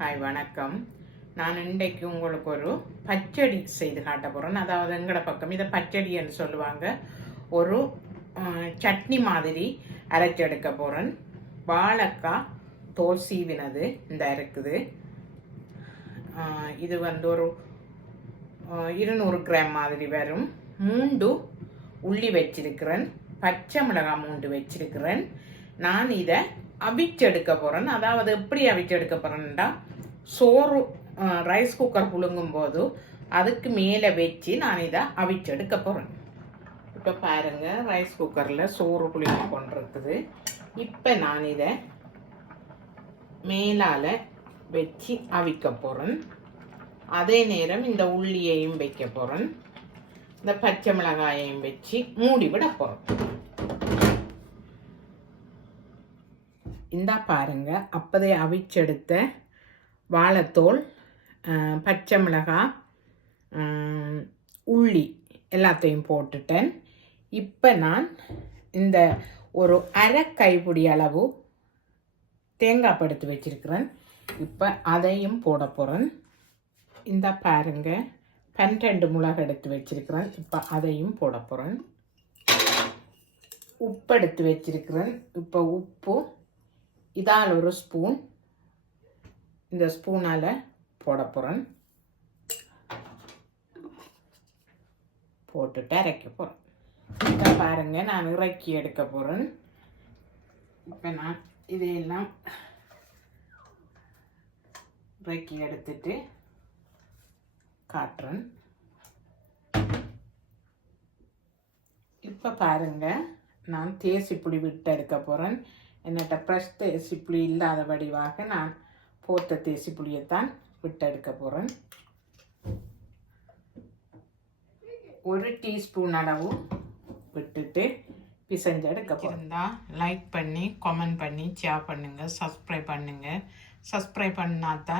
Hi வணக்கம். நான் இன்றைக்கு உங்களுக்கு ஒரு பச்சடி செய்து காட்ட போகிறேன் அதாவது எங்களோட பக்கம் இதை பச்சடின்னு சொல்லுவாங்க. ஒரு சட்னி மாதிரி அரைச்செடுக்க போகிறேன் வாழைக்காய் தோல் சீவினது இந்த இருக்குது இது வந்து ஒரு இருநூறு கிராம் மாதிரி வரும். மூண்டு உள்ளி வச்சிருக்கிறேன். பச்சை மிளகாய் மூண்டு வச்சிருக்கிறேன். நான் இதை அவிச்செடுக்க போகிறேன் அதாவது எப்படி அவிச்செடுக்க போகிறேன்டா சோறு ரைஸ் குக்கர் புழுங்கும் போது அதுக்கு மேலே வச்சு நான் இதை அவிச்செடுக்க போகிறேன் இப்போ பாருங்கள் ரைஸ் குக்கரில் சோறு புளிங்க கொண்டிருக்குது. இப்போ நான் இதை மேலால் வச்சு அவிக்க போகிறேன் அதே நேரம் இந்த உள்ளியையும் வைக்க போகிறேன் இந்த பச்சை மிளகாயையும் வச்சு மூடி விட போகிறோம் இந்தா பாருங்க. அப்போதே அவிச்செடுத்த வாழைத்தோல் பச்சை மிளகாய் உள்ளி எல்லாத்தையும் போட்டுட்டேன். இப்போ நான் இந்த ஒரு அரை கைப்பிடி அளவு தேங்காய் படுத்து வச்சிருக்கிறேன். இப்போ அதையும் போட போகிறேன் இந்த பாருங்க. பன்னிரெண்டு மிளகு எடுத்து வச்சிருக்கிறேன். இப்போ அதையும் போட போகிறேன் உப்பு எடுத்து வச்சிருக்கிறேன். இப்போ உப்பு இதால் ஒரு ஸ்பூன் இந்த ஸ்பூனால் போட போகிறேன் போட்டுட்டு அரைக்க போகிறேன் இதை பாருங்க நான் இறக்கி எடுக்க போகிறேன் இப்போ நான் இதையெல்லாம் இறக்கி எடுத்துட்டு காட்டுறேன். இப்போ பாருங்க நான் தேசி தேசிப்புளி விட்டு எடுக்க போகிறேன் என்னட்ட ஃப்ரெஷ் தேசிப்புளி இல்லாத வடிவாக நான் போட்ட தேசிப்புளியைத்தான் விட்டு எடுக்க போகிறேன் ஒரு டீஸ்பூன் அளவு விட்டுட்டு பிசைஞ்செடுக்க போகிறேன் லைக் பண்ணி கமெண்ட் பண்ணி ஷேர் பண்ணுங்கள் சப்ஸ்கிரைப் பண்ணுங்கள் சப்ஸ்கிரைப் பண்ணால் தான்